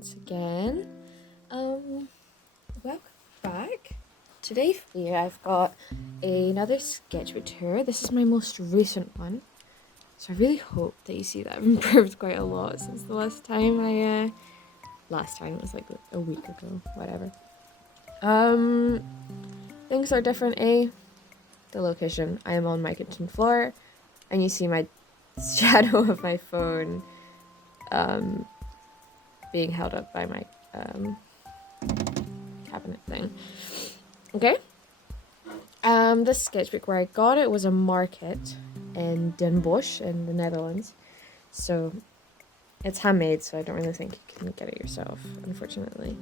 once again. Welcome back. Today for you I've got another sketchbook tour. This is my most recent one. So I really hope that you see that I've improved quite a lot since the last time last time it was like a week ago, whatever. Things are different, the location. I am on my kitchen floor and you see my shadow of my phone being held up by my cabinet thing. Okay. This sketchbook, where I got it, was a market in Den Bosch in the Netherlands. So it's handmade, so I don't really think you can get it yourself, unfortunately.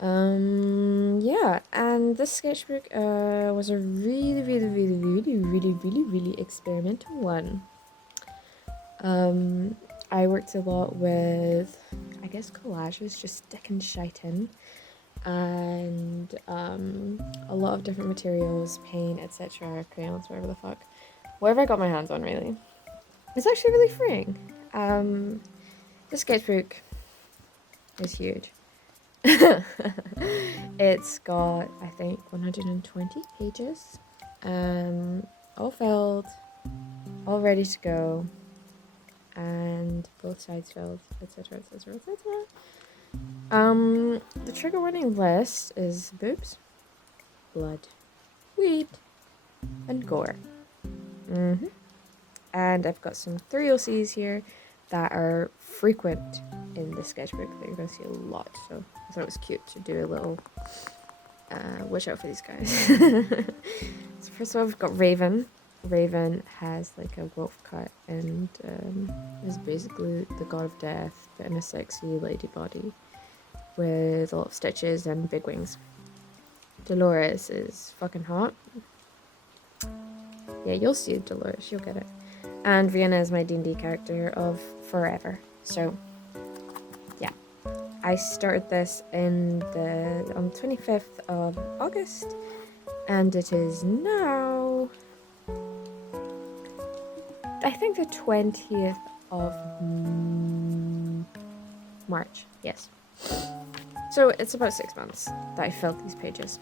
Yeah, and this sketchbook was a really experimental one. I worked a lot with, I guess, collages, just sticking shite in, and a lot of different materials, paint, etc., crayons, whatever I got my hands on, really. It's actually really freeing. This sketchbook is huge. It's got, I think, 120 pages, all filled, all ready to go, and both sides filled, etc. The trigger warning list is boobs, blood, weed, and gore. And I've got some 3OCs here that are frequent in the sketchbook that you're going to see a lot, so I thought it was cute to do a little watch out for these guys. So first of all, we've got Raven. Raven has like a wolf cut and is basically the god of death, but in a sexy lady body with a lot of stitches and big wings. Dolores is fucking hot. Yeah, you'll see Dolores, you'll get it. And Vienna is my D&D character of forever. So yeah, I started this on the 25th of August, and it is now, I think, the 20th of March. Yes. So it's about 6 months that I filled these pages.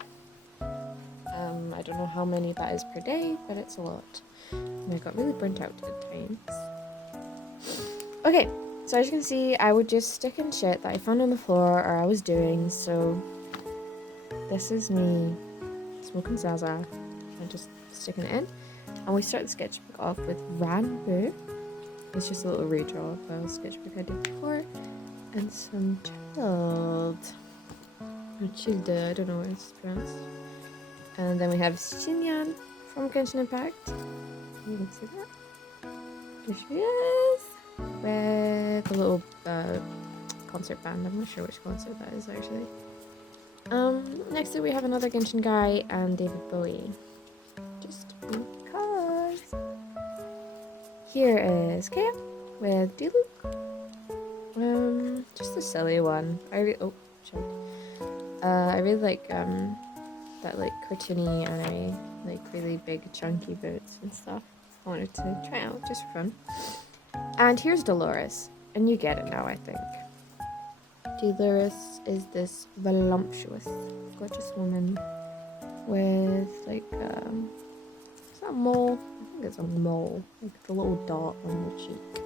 I don't know how many that is per day, but it's a lot. And I got really burnt out at times. Okay, so as you can see, I would just stick in shit that I found on the floor or I was doing. So this is me smoking Zaza and just sticking it in. And we start the sketchbook off with Ranboo. It's just a little redraw of a sketchbook I did before. And some chilled. Or chilled, I don't know what it's pronounced. And then we have Xinyan from Genshin Impact. You can see that. There she is. With a little concert band. I'm not sure which concert that is actually. Next up we have another Genshin guy and David Bowie. Just because. Here is Kaya with Diluc. Just a silly one. I really like that like cartoony anime, like really big chunky boots and stuff. I wanted to try out just for fun. And here's Dolores, and you get it now, I think. Dolores is this voluptuous, gorgeous woman with like is that a mole? I think it's a mole, like the little dot on the cheek.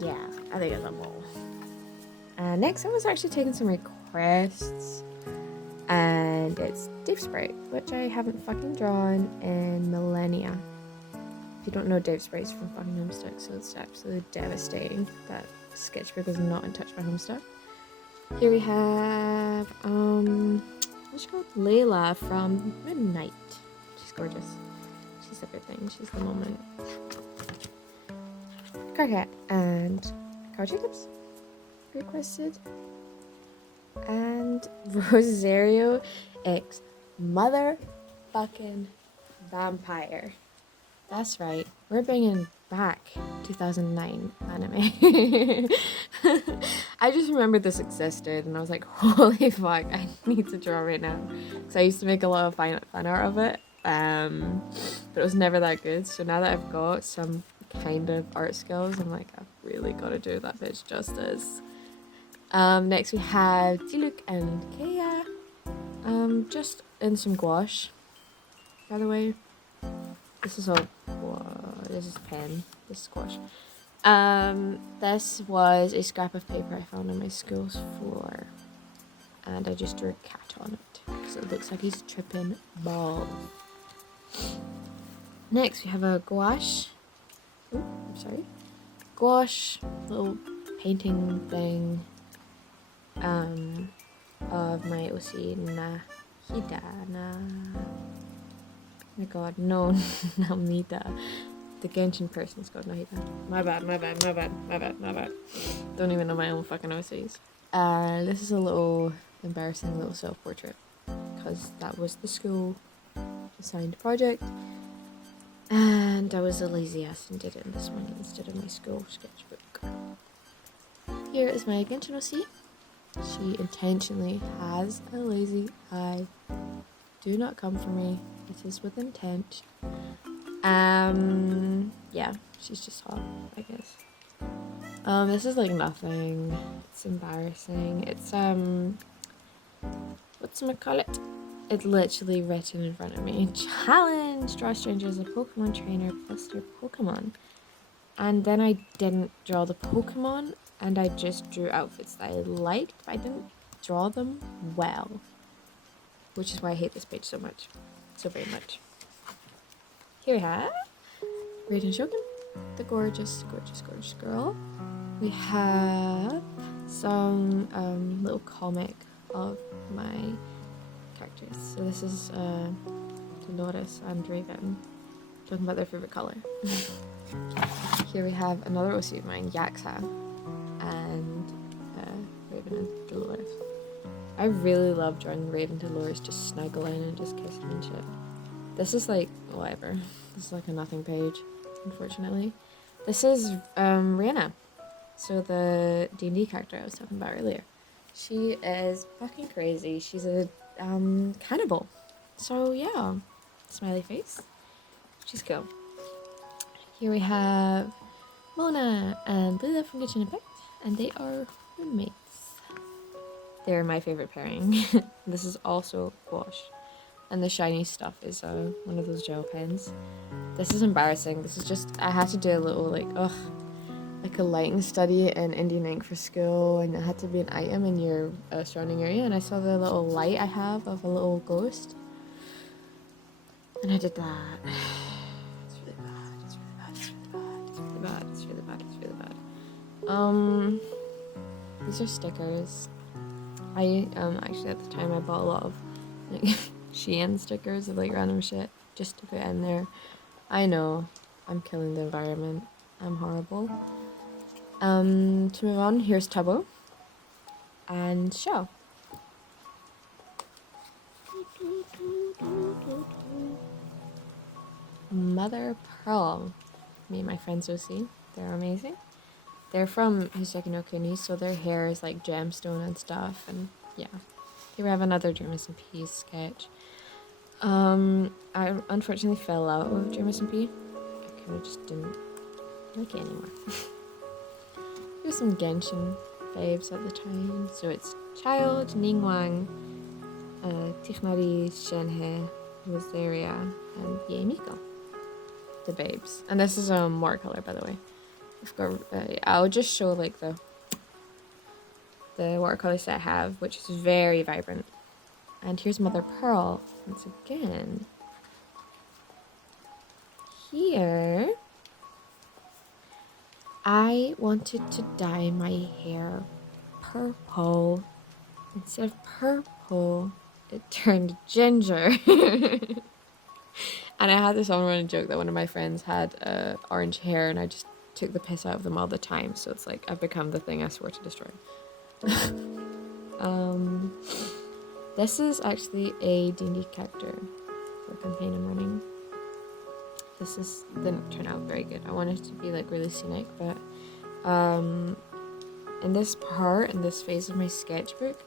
Yeah, I think it's a mole. Next I was actually taking some requests, and it's Dave Sprite, which I haven't fucking drawn in millennia. If you don't know, Dave Sprite's from fucking Homestuck, so it's absolutely devastating that sketchbook is not in touch by Homestuck. Here we have what's she called? Layla from Midnight. She's gorgeous. She's everything. She's the moment. Carcat and Carl Jacobs requested, and Rosario X motherfucking vampire. That's right, we're bringing back 2009 anime. I just remembered this existed and I was like, holy fuck, I need to draw right now, because I used to make a lot of fan art of it, but it was never that good. So now that I've got some kind of art skills, I'm like, I've really got to do that bitch justice. Next we have Tiluk and Kea. Just in some gouache, by the way. This is all, this is pen, this is gouache. This was a scrap of paper I found on my school's floor. And I just drew a cat on it, because it looks like he's tripping balls. Next we have a gouache. Oh, I'm sorry. Gouache, little painting thing. Of my OC Nahida. Oh my god, no, Namida. The Genshin person's called Nahida. My bad. Don't even know my own fucking OCs. This is a little embarrassing little self-portrait, because that was the school assigned project, and I was a lazy ass and did it in this one instead of my school sketchbook. Here is my Genshin OC. She intentionally has a lazy eye. Do not come for me. It is with intent. Yeah, she's just hot, I guess. This is like nothing. It's embarrassing. It's whatchamacallit? It's literally written in front of me. Challenge! Draw strangers a Pokemon trainer plus their Pokemon. And then I didn't draw the Pokemon, and I just drew outfits that I liked, but I didn't draw them well. Which is why I hate this page so much. So very much. Here we have Raiden Shogun, the gorgeous girl. We have some little comic of my characters. So this is Dolores and Raven talking about their favorite color. Here we have another OC of mine, Yaksa, and Raven and Dolores. I really love drawing Raven and Dolores just snuggling and just kissing and shit. This is like, whatever. This is like a nothing page, unfortunately. This is Rihanna. So the D&D character I was talking about earlier. She is fucking crazy. She's a cannibal. So yeah, smiley face. She's cool. Here we have Mona and Lila from Genshin Impact, and they are roommates. They're my favorite pairing. This is also gouache, and the shiny stuff is one of those gel pens. This is embarrassing. This is just, I had to do a little like a lighting study in Indian ink for school, and it had to be an item in your surrounding area, and I saw the little light I have of a little ghost, and I did that. It's really bad. These are stickers. I actually at the time I bought a lot of like Shein stickers of like random shit just to put in there. I know, I'm killing the environment. I'm horrible. To move on, here's Tubbo and Shell. Mother Pearl. Me and my friends will see. They're amazing. They're from Hiseki no Kuni, so their hair is like gemstone and stuff, and yeah. Here we have another Jermis and P sketch. I unfortunately fell out of Jermis and P. I kind of just didn't like it anymore. Here's some Genshin faves at the time. So it's Child, Ningguang, Tichnari, Shenhe, Rosaria, and Yaemiko. The babes. And this is watercolor, by the way. I've got, I'll just show like the watercolors that I have, which is very vibrant. And here's Mother Pearl once again. Here, I wanted to dye my hair purple. Instead of purple, it turned ginger. And I had this on-running joke that one of my friends had orange hair, and I just took the piss out of them all the time. So it's like I've become the thing I swore to destroy. This is actually a D&D character for a campaign I'm running. This didn't turn out very good. I wanted it to be like really scenic, but in this part, in this phase of my sketchbook,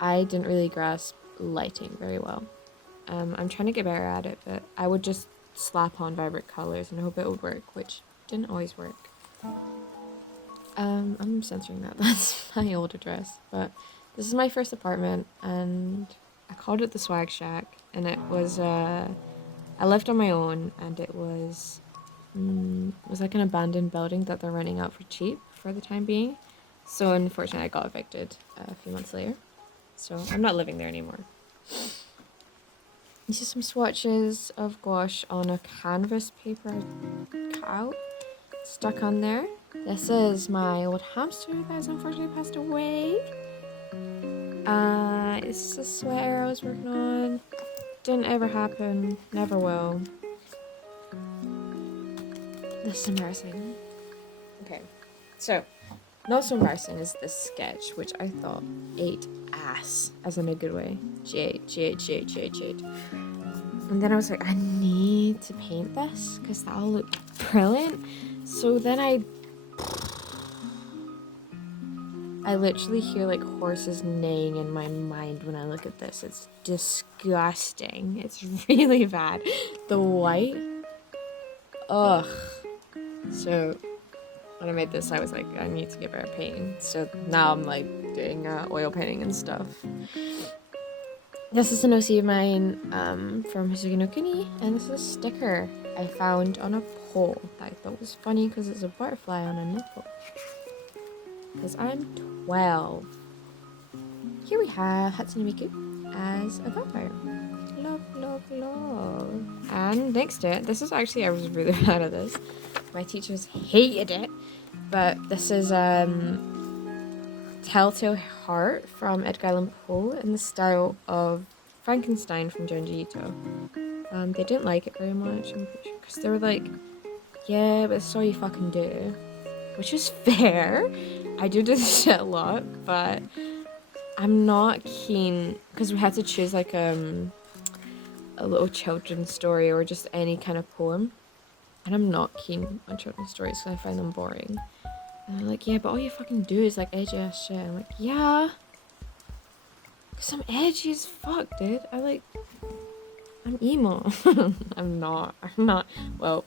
I didn't really grasp lighting very well. I'm trying to get better at it, but I would just slap on vibrant colors and hope it would work, which didn't always work. I'm censoring that. That's my old address, but this is my first apartment, and I called it the Swag Shack, and it was I lived on my own, and it was like an abandoned building that they're renting out for cheap for the time being. So unfortunately, I got evicted a few months later, so I'm not living there anymore. These are some swatches of gouache on a canvas paper cutout stuck on there. This is my old hamster that has unfortunately passed away. It's a sweater I was working on. Didn't ever happen, never will. This is embarrassing. Okay, so not so embarrassing is this sketch, which I thought ate ass, as in a good way. G8. And then I was like, I need to paint this because that'll look brilliant. So then I literally hear like horses neighing in my mind when I look at this. It's disgusting. It's really bad. The white. Ugh. So when I made this, I was like, I need to give her a painting. So now I'm like doing oil painting and stuff. This is an OC of mine from Hisugi no Kuni, and this is a sticker I found on a pole that I thought was funny because it's a butterfly on a nipple. Because I'm 12. Here we have Hatsune Miku as a vampire. Love. And next to it, this is actually, I was really bad at this. My teachers hated it. But this is Telltale Heart from Edgar Allan Poe in the style of Frankenstein from Junji Ito. They didn't like it very much, I'm pretty sure, because they were like, yeah, but that's all you fucking do. Which is fair. I do this shit a lot, but I'm not keen, because we had to choose like a little children's story or just any kind of poem. And I'm not keen on children's stories because I find them boring. And they're like, yeah, but all you fucking do is like edgy ass shit. I'm like, yeah. Because I'm edgy as fuck, dude. I'm emo. I'm not. Well,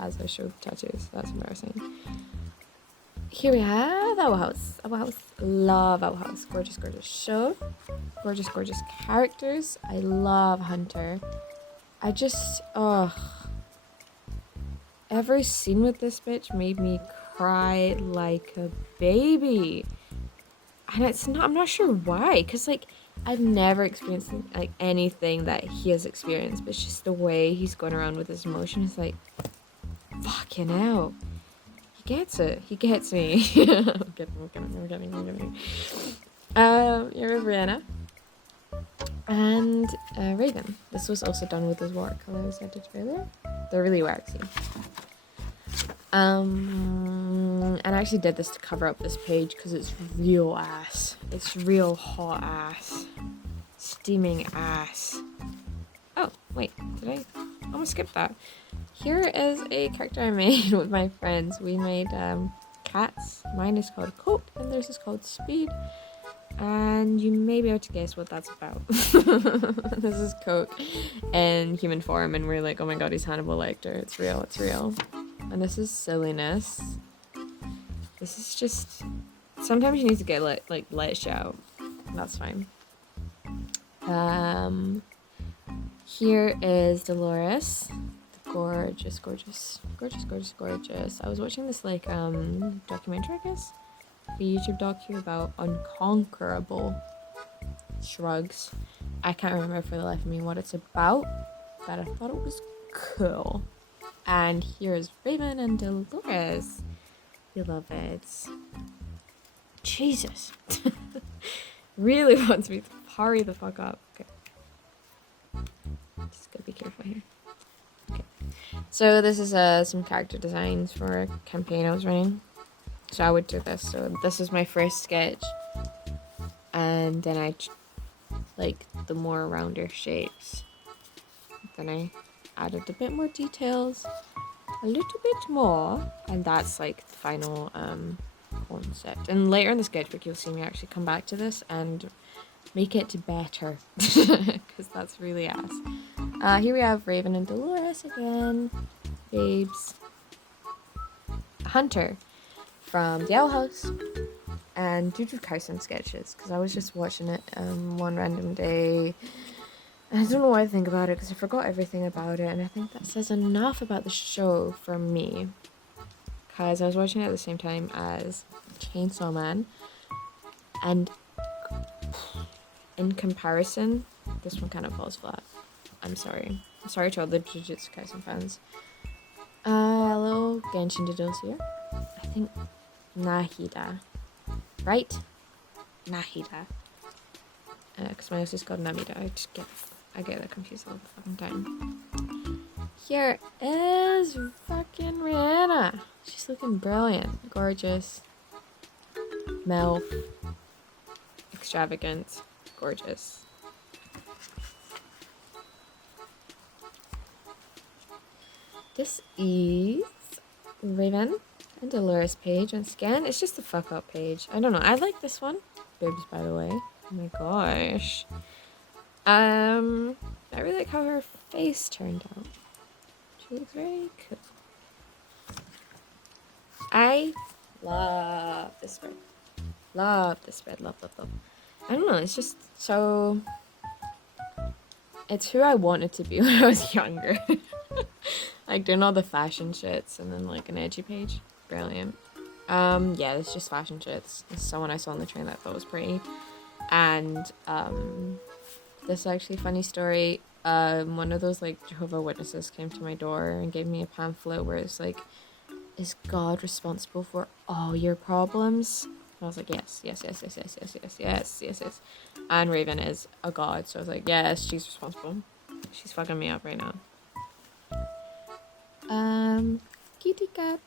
as I showed tattoos. That's embarrassing. Here we have Owl House. Owl House. Love Owl House. Gorgeous show. Gorgeous characters. I love Hunter. I just, every scene with this bitch made me cry like a baby. And I'm not sure why, because like I've never experienced like anything that he has experienced, but it's just the way he's going around with his emotions. Like, fucking hell. He gets it. He gets me. I'm kidding. You're Brianna. And Raven. This was also done with those watercolors I did earlier. They're really waxy. And I actually did this to cover up this page because it's real ass. It's real hot ass. Steaming ass. Oh, wait, did I almost skip that? Here is a character I made with my friends. We made cats. Mine is called Coat and theirs is called Speed. And you may be able to guess what that's about. This is Coat in human form, and we're like, oh my god, he's Hannibal Lecter. It's real. And this is silliness. This is just... Sometimes you need to get let it shout. That's fine. Here is Dolores. Gorgeous. I was watching this like documentary, I guess. A YouTube docu about unconquerable shrugs. I can't remember for the life of me what it's about, but I thought it was cool. And here's Raven and Dolores, beloveds. Jesus. Really wants me to hurry the fuck up. Okay. Just gotta be careful here. Okay. So this is some character designs for a campaign I was running. So I would do this. So this is my first sketch. And then I like the more rounder shapes. Then I added a bit more details. A little bit more. And that's like the final concept. And later in the sketchbook you'll see me actually come back to this and make it better. Because that's really ass. Here we have Raven and Dolores again. Babes. Hunter. from the Owl House and Jujutsu Kaisen sketches, because I was just watching it one random day. And I don't know why I think about it, because I forgot everything about it, and I think that says enough about the show for me. Because I was watching it at the same time as Chainsaw Man, and in comparison, this one kind of falls flat. I'm sorry. I'm sorry to all the Jujutsu Kaisen fans. Little Genshin doodles here. I think Nahida. Right? Nahida. Because my house is called Namida. I get that confused all the fucking time. Here is fucking Rihanna. She's looking brilliant. Gorgeous. MILF. Extravagant. Gorgeous. This is Raven and Dolores page. Once again, it's just a fuck up page. I don't know. I like this one. Boobs, by the way. Oh my gosh. I really like how her face turned out. She looks very cool. I love this spread. Love this spread. Love, love, love. I don't know. It's just so... It's who I wanted to be when I was younger. Like doing all the fashion shits and then like an edgy page. Brilliant. Yeah, it's just fashion shits. This is someone I saw on the train that I thought was pretty. And this is actually a funny story. One of those like Jehovah's Witnesses came to my door and gave me a pamphlet where it's like, is God responsible for all your problems? And I was like, yes, yes, yes, yes, yes, yes, yes, yes, yes, yes. And Raven is a god, so I was like, yes, she's responsible. She's fucking me up right now. Kitty cat.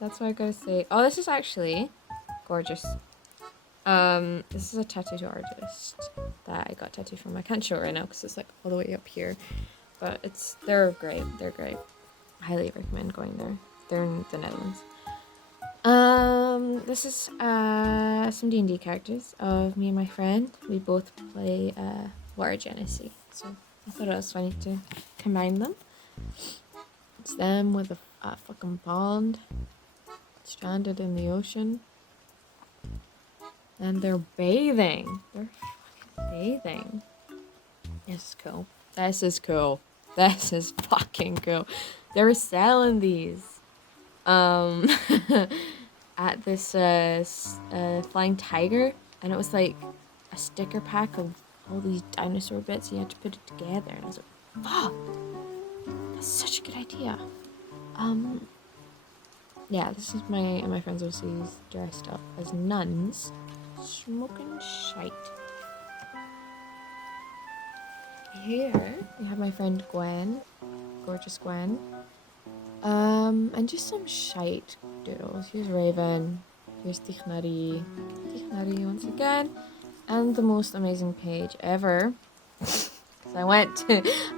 That's what I gotta say. Oh, this is actually gorgeous. This is a tattoo artist that I got tattooed from. I can't show it right now because it's like all the way up here, but they're great. They're great. I highly recommend going there. They're in the Netherlands. This is some D&D characters of me and my friend. We both play Water Genesee, so I thought it was funny to combine them. It's them with a fucking pond, stranded in the ocean, and they're bathing. They're fucking bathing. This is cool. This is cool. This is fucking cool. They were selling these at this Flying Tiger, and it was like a sticker pack of all these dinosaur bits. You had to put it together, and I was like, fuck, that's such a good idea. Yeah, this is my and my friends OCs dressed up as nuns, smoking shite. Here we have my friend Gwen, gorgeous Gwen. And just some shite doodles. Here's Raven. Here's Tichnari. Tichnari once again. And the most amazing page ever. I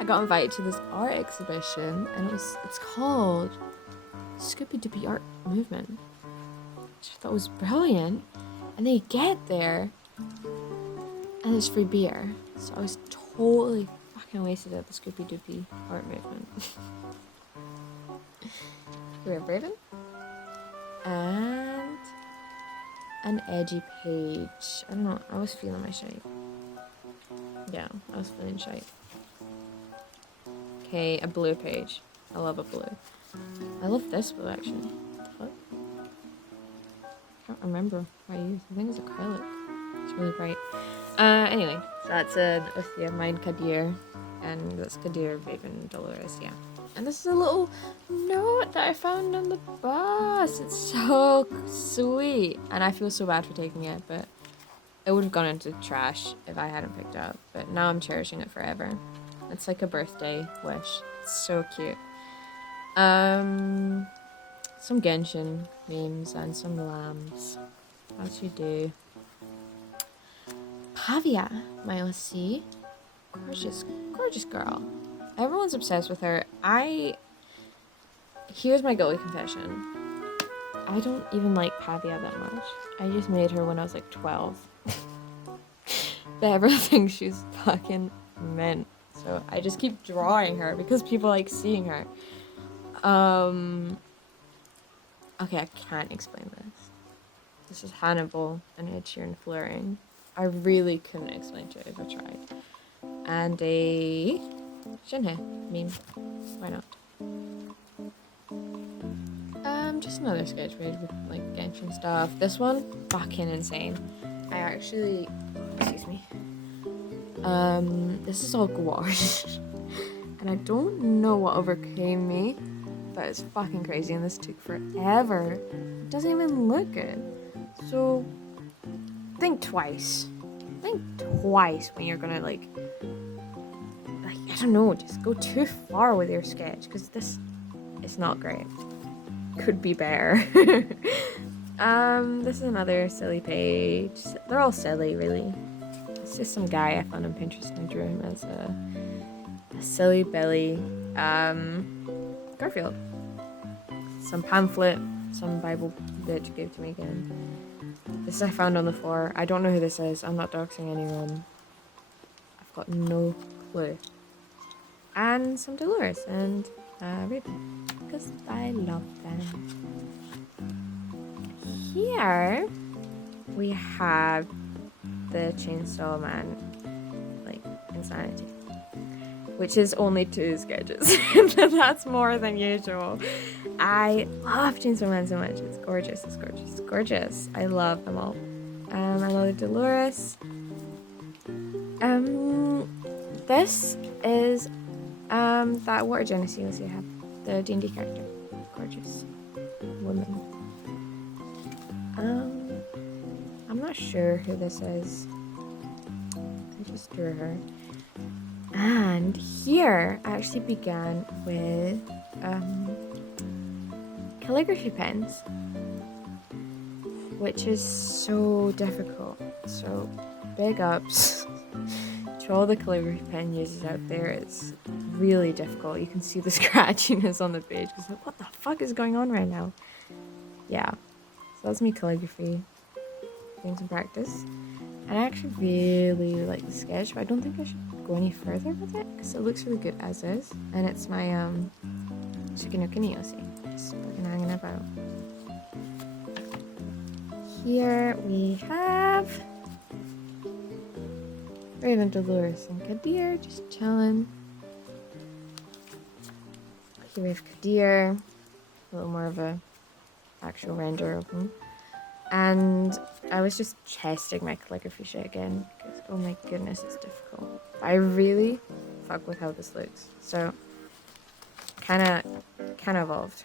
got invited to this art exhibition, and it's called Scooby-Dooby Art Movement, which I thought was brilliant. And then you get there, and there's free beer. So I was totally fucking wasted at the Scooby-Dooby Art Movement. We have Raven. And an edgy page. I don't know, I was feeling my shite. Yeah, I was feeling shite. Okay, a blue page. I love a blue. I love this blue actually. What? I can't remember what I used. I think it's acrylic. It's really bright. Anyway, so that's an Uthia, mine Kadir. And that's Kadir, Raven, Dolores, yeah. And this is a little note that I found on the bus. It's so sweet. And I feel so bad for taking it, but it would have gone into trash if I hadn't picked it up. But now I'm cherishing it forever. It's like a birthday wish. It's so cute. Some Genshin memes and some lambs. As you do. Pavia, my OC. Gorgeous, gorgeous girl. Everyone's obsessed with her. Here's my guilty confession. I don't even like Pavia that much. I just made her when I was like 12. But everyone thinks she's fucking mint. So I just keep drawing her because people like seeing her. Okay, I can't explain this. This is Hannibal and Ed Sheeran flirting. I really couldn't explain it if I tried. And a Shinhe meme. Why not? Just another sketch page with like Genshin stuff. This one, fucking insane. I actually, excuse me. This is all gouache, and I don't know what overcame me, but it's fucking crazy, and this took forever. It doesn't even look good. So think twice. Think twice when you're gonna like I don't know, just go too far with your sketch, because this is not great. Could be better. This is another silly page. They're all silly, really. It's just some guy I found on Pinterest and I drew him as a silly Billy. Garfield. Some pamphlet, some Bible bitch gave to me again. This I found on the floor. I don't know who this is. I'm not doxing anyone. I've got no clue. And some Dolores and Raven, because I love them. Here we have the Chainsaw Man, like, insanity, which is only 2 sketches. That's more than usual. I love Chainsaw Man so much. It's gorgeous, it's gorgeous, it's gorgeous. I love them all. I love Dolores. This is that Water Genesis you have, the D&D character. Gorgeous woman. I'm not sure who this is. I just drew her. And here I actually began with calligraphy pens, which is so difficult. So big ups to all the calligraphy pen users out there. It's really difficult. You can see the scratchiness on the page because like, what the fuck is going on right now? Yeah, so that's me calligraphy, doing some practice. And I actually really like the sketch, but I don't think I should go any further with it because it looks really good as is. And it's my Shikinoku Niyoshi, just fucking hanging about. Here we have Raven, Dolores, and Kadir just chilling. Here we have Kadir, a little more of a actual render of him. And I was just testing my calligraphy shit again because oh my goodness, it's difficult. I really fuck with how this looks. So kinda evolved.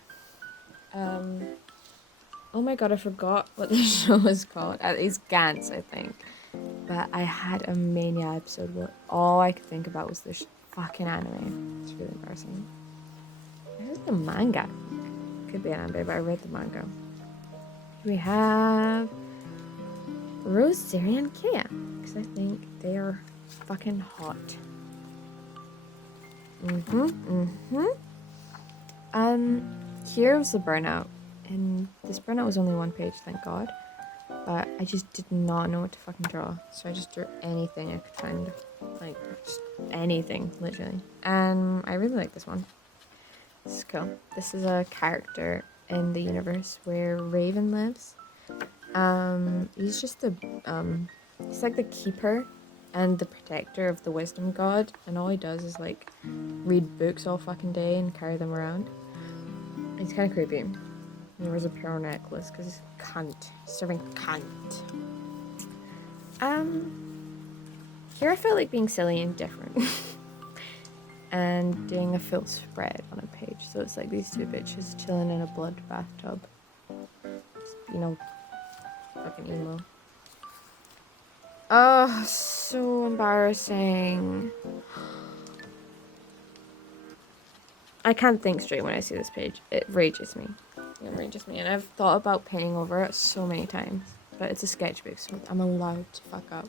Oh my god, I forgot what the show is called. It's Gantz, I think. But I had a mania episode where all I could think about was this fucking anime. It's really embarrassing. This is the manga. Could be an anime, but I read the manga. We have Rosaria and Kea, because I think they are fucking hot. Here was the burnout, and this burnout was only 1 page, thank God. But I just did not know what to fucking draw, so I just drew anything I could find, like just anything, literally. And I really like this one. This is cool. This is a character in the universe where Raven lives. He's just he's like the keeper and the protector of the wisdom god, and all he does is like read books all fucking day and carry them around. He's kind of creepy. He wears a pearl necklace because he's a cunt. He's serving cunt. Here I felt like being silly and different. And doing a full spread on a page. So it's like these 2 bitches chilling in a blood bathtub. Just, you know, fucking emo. Oh, so embarrassing. I can't think straight when I see this page. It rages me. It rages me. And I've thought about painting over it so many times. But it's a sketchbook, so I'm allowed to fuck up.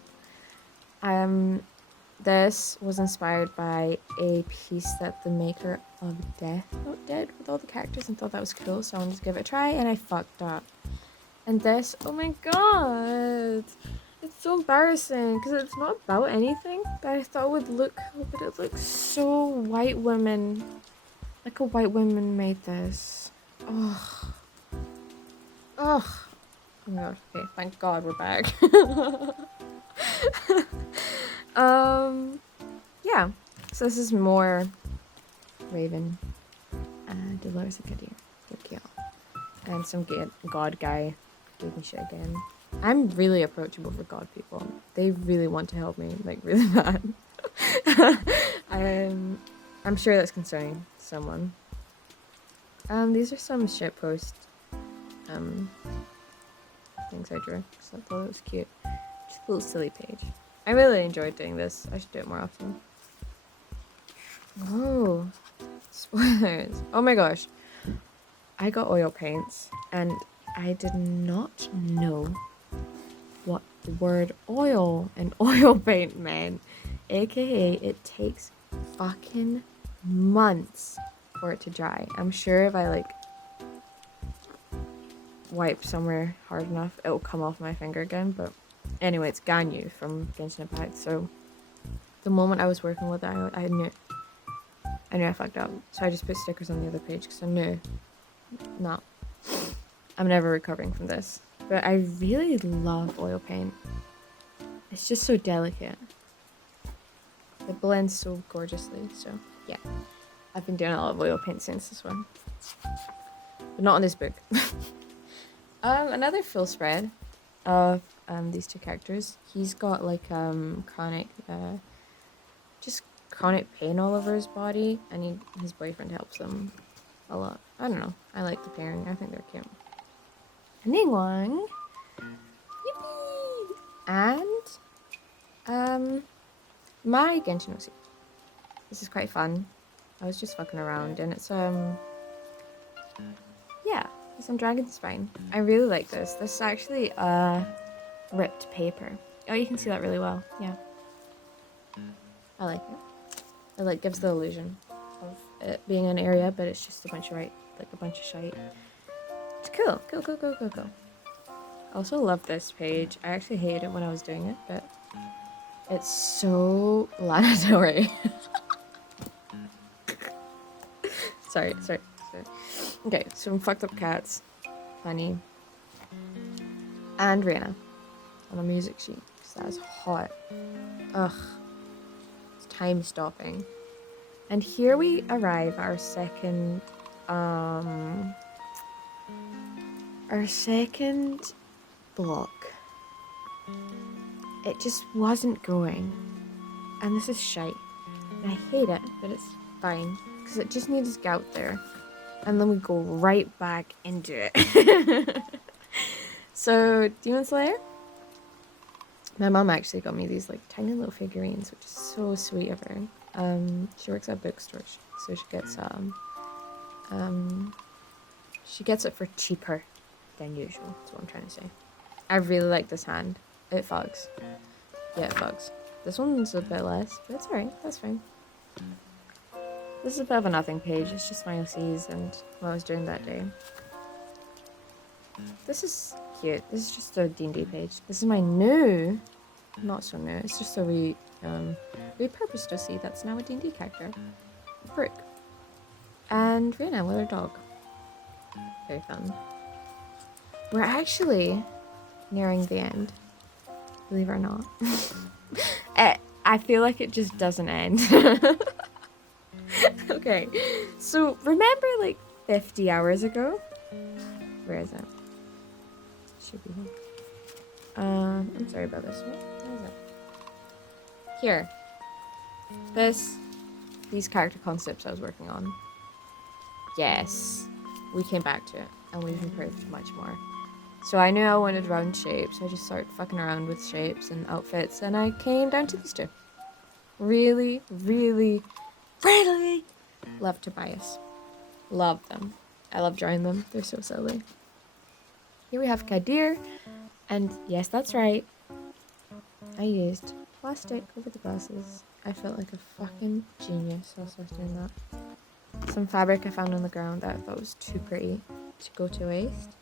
This was inspired by a piece that the maker of Death Note did with all the characters and thought that was cool, so I wanted to give it a try, and I fucked up. And this, oh my god, it's so embarrassing because it's not about anything, but I thought it would look cool, but it looks so white women, like a white woman made this. Oh, Ugh. Oh my gosh. Okay, thank God we're back. Yeah. So this is more Raven and Dolores Akadir. Thank you. And some god guy gave me shit again. I'm really approachable for god people. They really want to help me, like really bad. I'm sure that's concerning someone. These are some shitpost things I drew. So I thought it was cute. Just a little silly page. I really enjoyed doing this. I should do it more often. Oh, spoilers. Oh my gosh. I got oil paints and I did not know what the word oil and oil paint meant. AKA, it takes fucking months for it to dry. I'm sure if I like wipe somewhere hard enough, it'll come off my finger again. But anyway, it's Ganyu from Genshin Impact. So the moment I was working with it, I knew I fucked up. So I just put stickers on the other page because I knew, no, I'm never recovering from this. But I really love oil paint. It's just so delicate. It blends so gorgeously. So yeah, I've been doing a lot of oil paint since this one, but not on this book. Another full spread of these two characters. He's got like chronic just chronic pain all over his body, and his boyfriend helps him a lot. I don't know. I like the pairing. I think they're cute. Ningwang. Yippee! And my Genshin OC. This is quite fun. I was just fucking around, and it's yeah, it's on Dragon Spine. I really like this. This is actually ripped paper. Oh, you can see that really well. Yeah, I like it. It like gives the illusion of it being an area, but it's just a bunch of shite. It's cool. Cool. I also love this page. I actually hated it when I was doing it, but it's so Lana Del Rey. Sorry. Okay, some fucked up cats, Honey, and Rihanna on a music sheet, because that is hot. Ugh. It's time stopping. And here we arrive at our second block. It just wasn't going. And this is shite. And I hate it, but it's fine. Because it just needs to go out there. And then we go right back into it. So, Demon Slayer. My mom actually got me these like tiny little figurines, which is so sweet of her. She works at a bookstore, so she gets it for cheaper than usual. That's what I'm trying to say. I really like this hand. It fogs. Yeah, it fogs. This one's a bit less, but it's alright. That's fine. This is a bit of a nothing page. It's just my OCs and what I was doing that day. This is cute. This is just a D&D page. This is my new, not so new. It's just a repurposed OC that's now a D&D character. Brooke. And Rihanna with her dog. Very fun. We're actually nearing the end. Believe it or not. I feel like it just doesn't end. Okay, so remember like 50 hours ago? Where is it? Should be here. I'm sorry about this. Where is it? Here. These character concepts I was working on. Yes, we came back to it, and we've improved much more. So I knew I wanted round shapes. I just started fucking around with shapes and outfits, and I came down to these two. Really love Tobias. Love them. I love drawing them. They're so silly. Here we have Kadir, and yes, that's right. I used plastic over the glasses. I felt like a fucking genius whilst I was doing that. Some fabric I found on the ground that I thought was too pretty to go to waste.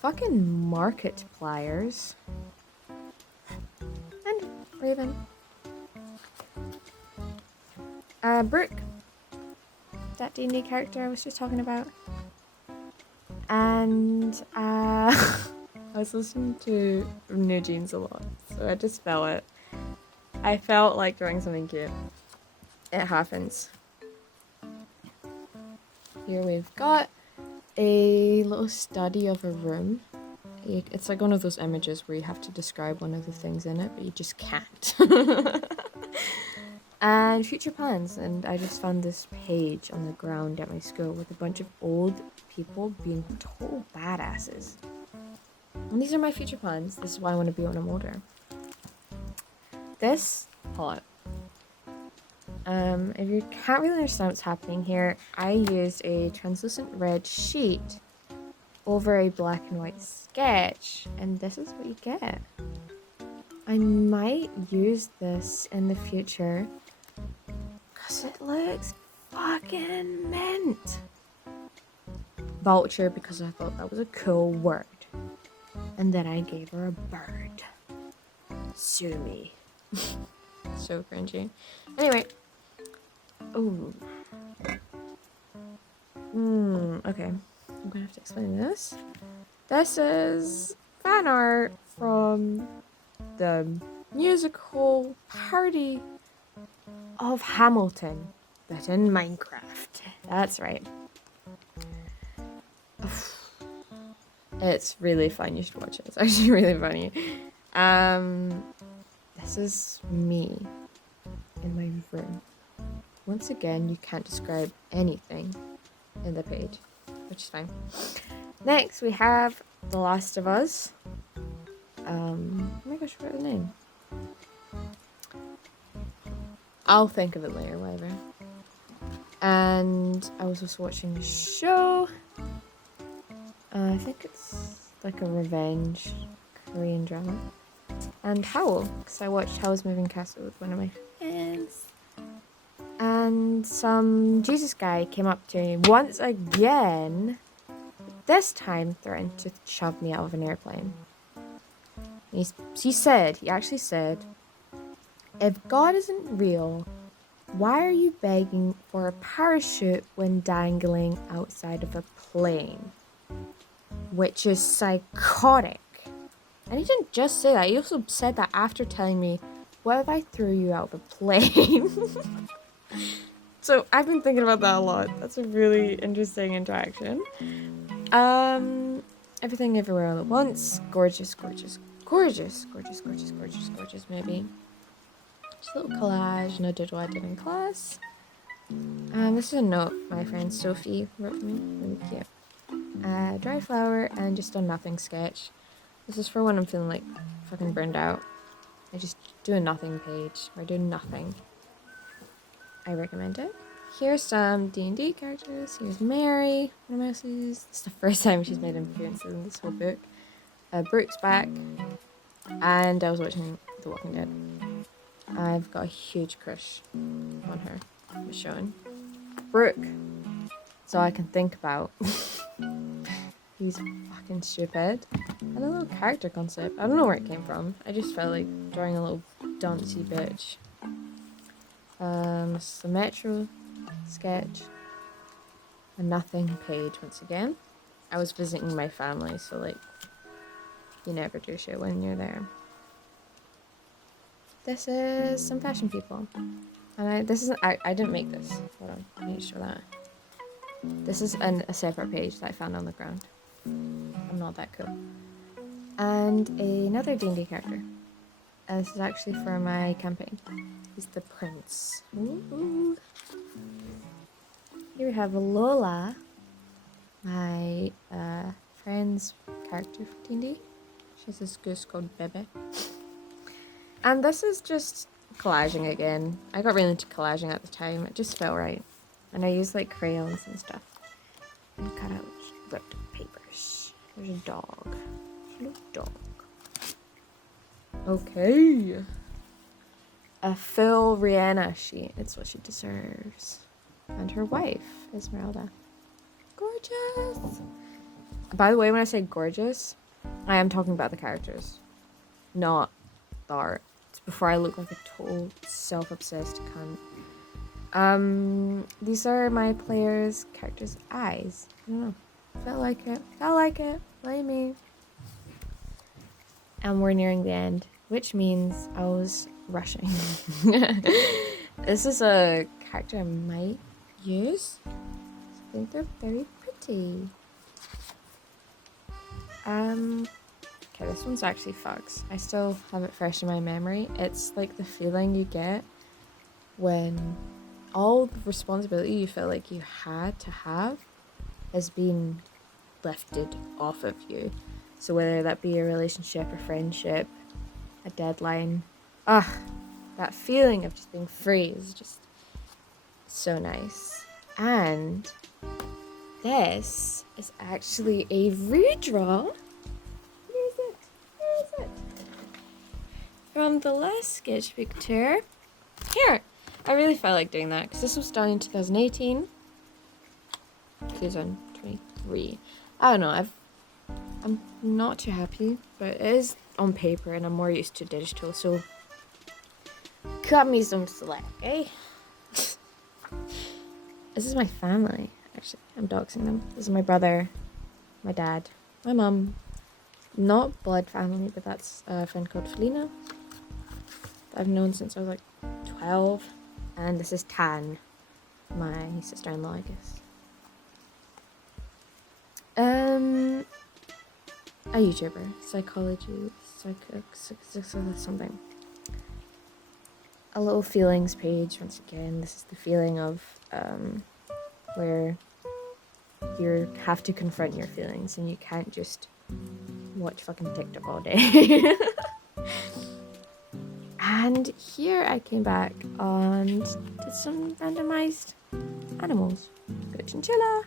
Fucking market pliers. And Raven. Brooke. That D&D character I was just talking about. And And I was listening to New Jeans a lot, so I just felt it. I felt like drawing something cute. It happens. Here we've got a little study of a room. It's like one of those images where you have to describe one of the things in it, but you just can't. And future plans, and I just found this page on the ground at my school with a bunch of old people being total badasses. And these are my future plans. This is what I want to be when I'm older. This plot. If you can't really understand what's happening here, I used a translucent red sheet over a black and white sketch, and this is what you get. I might use this in the future because it looks fucking mint. Vulture, because I thought that was a cool word. And then I gave her a bird. Sue me. So cringy. Anyway. Ooh. Okay. I'm gonna have to explain this. This is fan art from the musical parody of Hamilton, but in Minecraft. That's right. It's really fun. You should watch it. It's actually really funny. This is me in my room. Once again, you can't describe anything in the page, which is fine. Next, we have The Last of Us. Oh my gosh, what is the name? I'll think of it later, whatever. And I was also watching a show. I think it's like a revenge Korean drama. And Howl, because I watched Howl's Moving Castle with one of my friends. And some Jesus guy came up to me once again, this time threatened to shove me out of an airplane. He actually said, if God isn't real, why are you begging for a parachute when dangling outside of a plane? Which is psychotic. And he didn't just say that, he also said that after telling me, what if I threw you out of a plane? So I've been thinking about that a lot. That's a really interesting interaction. Everything Everywhere All at Once. Gorgeous, gorgeous, gorgeous, gorgeous, gorgeous, gorgeous, gorgeous movie. Just a little collage and a doodle I did in class. This is a note my friend Sophie wrote for me. Really cute. Dry flower and just a nothing sketch. This is for when I'm feeling like fucking burned out. I just do a nothing page where I do nothing. I recommend it. Here's some D&D characters. Here's Mary, one of Mouse's. This is the first time she's made an appearance in this whole book. Brooke's back. And I was watching The Walking Dead. I've got a huge crush on her. I'm showing. Brooke. So I can think about. He's fucking stupid. And a little character concept. I don't know where it came from. I just felt like drawing a little duncy bitch. The Metro sketch. A nothing page once again. I was visiting my family, so like, you never do shit when you're there. This is some fashion people. And I didn't make this. Hold on, I need to show that. This is a separate page that I found on the ground. I'm not that cool. And another D&D character. This is actually for my campaign. He's the prince. Ooh. Here we have Lola, my friend's character for D&D. She has this goose called Bebe. And this is just collaging again. I got really into collaging at the time. It just felt right. And I used like crayons and stuff. And cut out ripped papers. There's a dog. Hello, dog. Okay. A full Rihanna sheet. It's what she deserves. And her wife, Esmeralda. Gorgeous. By the way, when I say gorgeous, I am talking about the characters. Not the art. It's before I look like a total self-obsessed cunt. These are my players' characters' eyes. I don't know. Felt like it. Felt like it. Blame me. And we're nearing the end, which means I was rushing. This is a character I might use. I think they're very pretty. Okay, this one's actually fucks. I still have it fresh in my memory. It's like the feeling you get when all the responsibility you felt like you had to have has been lifted off of you. So whether that be a relationship, a friendship, a deadline, that feeling of just being free is just so nice. And this is actually a redraw. Where is it? Where is it? From the last sketchbook tour. Here! I really felt like doing that because this was done in 2018. 2023. I don't know, I'm not too happy, but it is on paper and I'm more used to digital, so cut me some slack, eh? This is my family, actually. I'm doxing them. This is my brother, my dad, my mum. Not blood family, but that's a friend called Felina that I've known since I was like 12. And this is Tan, my sister-in-law, I guess. A YouTuber, psychology, something. A little feelings page, once again. This is the feeling of where you have to confront your feelings and you can't just watch fucking TikTok all day. And here I came back and did some randomized animals. Good chinchilla,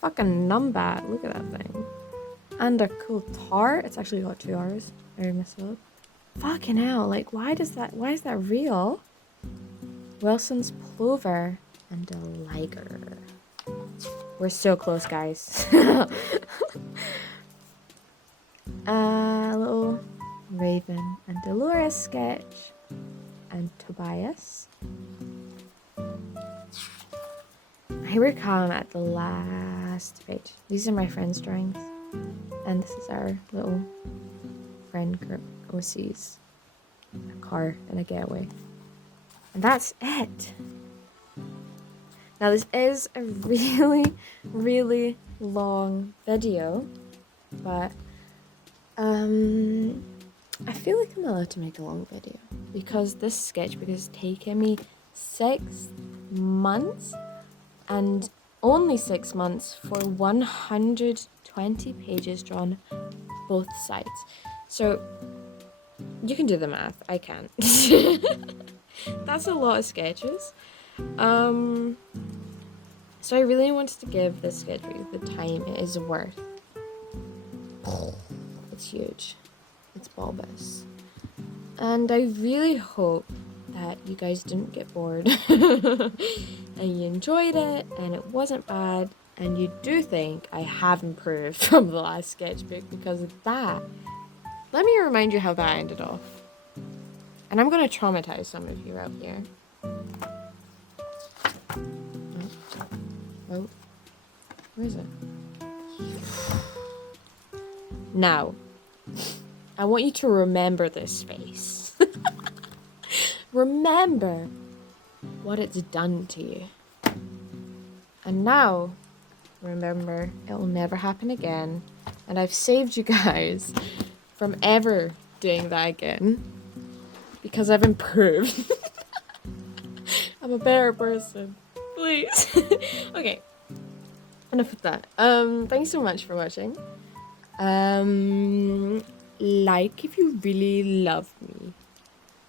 fucking numbat, look at that thing. And a cool tart. It's actually got 2 hours. I messed it up. Fucking hell, like why is that real? Wilson's plover and a liger. We're so close, guys. A little Raven and Dolores sketch. And Tobias. Here we come at the last page. These are my friend's drawings. And this is our little friend group overseas. A car and a getaway. And that's it. Now this is a really, really long video. But I feel like I'm allowed to make a long video. Because this sketchbook has taken me 6 months. And only 6 months for 120 pages drawn both sides. So you can do the math. I can't. That's a lot of sketches. So I really wanted to give this sketchbook the time it is worth. It's huge. It's bulbous. And I really hope that you guys didn't get bored and you enjoyed it and it wasn't bad and you do think I have improved from the last sketchbook because of that. Let me remind you how that ended off. And I'm going to traumatize some of you out here. Oh. Where is it? Now, I want you to remember this face. Remember what it's done to you. And now, remember, it will never happen again. And I've saved you guys from ever doing that again. Because I've improved. I'm a better person. Please. Okay. Enough of that. Thanks so much for watching. Like if you really love me.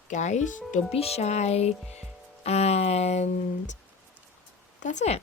Guys, don't be shy. And that's it.